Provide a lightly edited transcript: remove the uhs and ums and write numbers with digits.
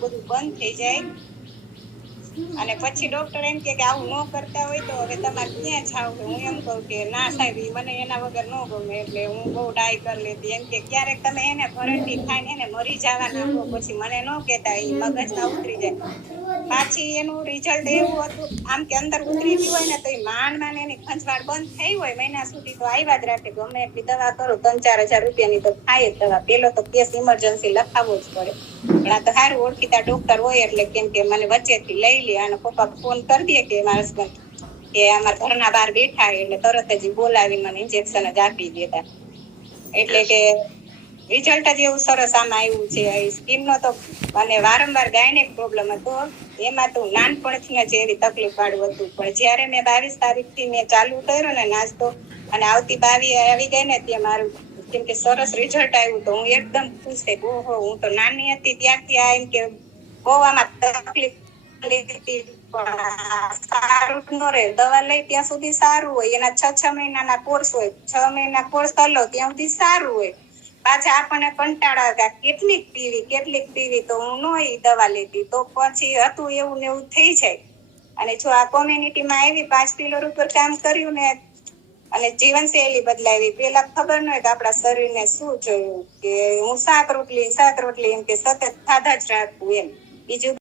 બધું બંધ થઈ જાય અને પછી ડોક્ટર એમ કે આવું ન કરતા હોય તો હવે તમારે ક્યાં જાવ? હું એમ કહું કે ના સાહેબ મને એના વગર ન ગમે, એટલે હું બહુ ડાય કરી લેતી. એમ કે ક્યારેક તમે એને ભરંડી ખાઈને એને મરી જવા નાખો, પછી મને ન કહેતા, એ મગજમાં ઉતરી જાય. પાછી એનું રિઝલ્ટ એવું હતું, આમ કે અંદર ઉતરી ગયું હોય ને તો એ માંડ એની ખંજવાળ બંધ થઈ હોય મહિના સુધી તો આવ્યા જ રાખે. ગમે એટલી દવા કરો 3-4 હજાર રૂપિયાની તો થાય જ દવા. પેલો તો કેસ ઇમરજન્સી લખાવવો જ પડે. પણ આ તો સારું ઓળખીતા ડોક્ટર હોય એટલે કેમ કે મને વચ્ચેથી લઈ લે. અને પપ્પા ફોન કરી દે કે મારા હસબન્ડ કે અમારા ઘરના બહાર બેઠા, એટલે તરત જ બોલાવી મને ઇન્જેક્શન જ આપી દેતા. એટલે કે રિઝલ્ટ જ એવું સરસ આમાં આવ્યું છે. સ્કીનનો તો અને વારંવાર ગાયનેક પ્રોબ્લેમ હતો, એમાં તો નાનપણથી જ એવી તકલીફ વાળું હતું. પણ જયારે મેં 22 તારીખથી મેં ચાલુ કર્યો ને નાસ્તો, અને આવતી 22 આવી ગઈ ને ત્યાં મારું કેમ કે સરસ રિઝલ્ટ આવ્યું, તો હું એકદમ ખુશ થઈ. ઓહો, હું તો નાની હતી ત્યારથી આ એમ કે બહુ આમાં તકલીફ લેતી, સારું ન રહે. દવા લઈ ત્યાં સુધી સારું હોય, એના 6 મહિનાના કોર્સ હોય, 6 મહિના કોર્સ કરો ત્યાં સુધી સારું હોય. પાછા આપણને કંટાળા હતા, કેટલીક પીવી, તો હું ન દવા લેતી. તો પછી હતું એવું ને એવું થઈ જાય. અને જો આ કોમ્યુનિટીમાં આવી 5 પિલર ઉપર કામ કર્યું ને, અને જીવનશૈલી બદલાવી. પેલા ખબર ન હોય કે આપણા શરીરને શું જોયું, કે હું શાક રોટલી એમ કે સતત ખાધા જ રાખવું એમ. બીજું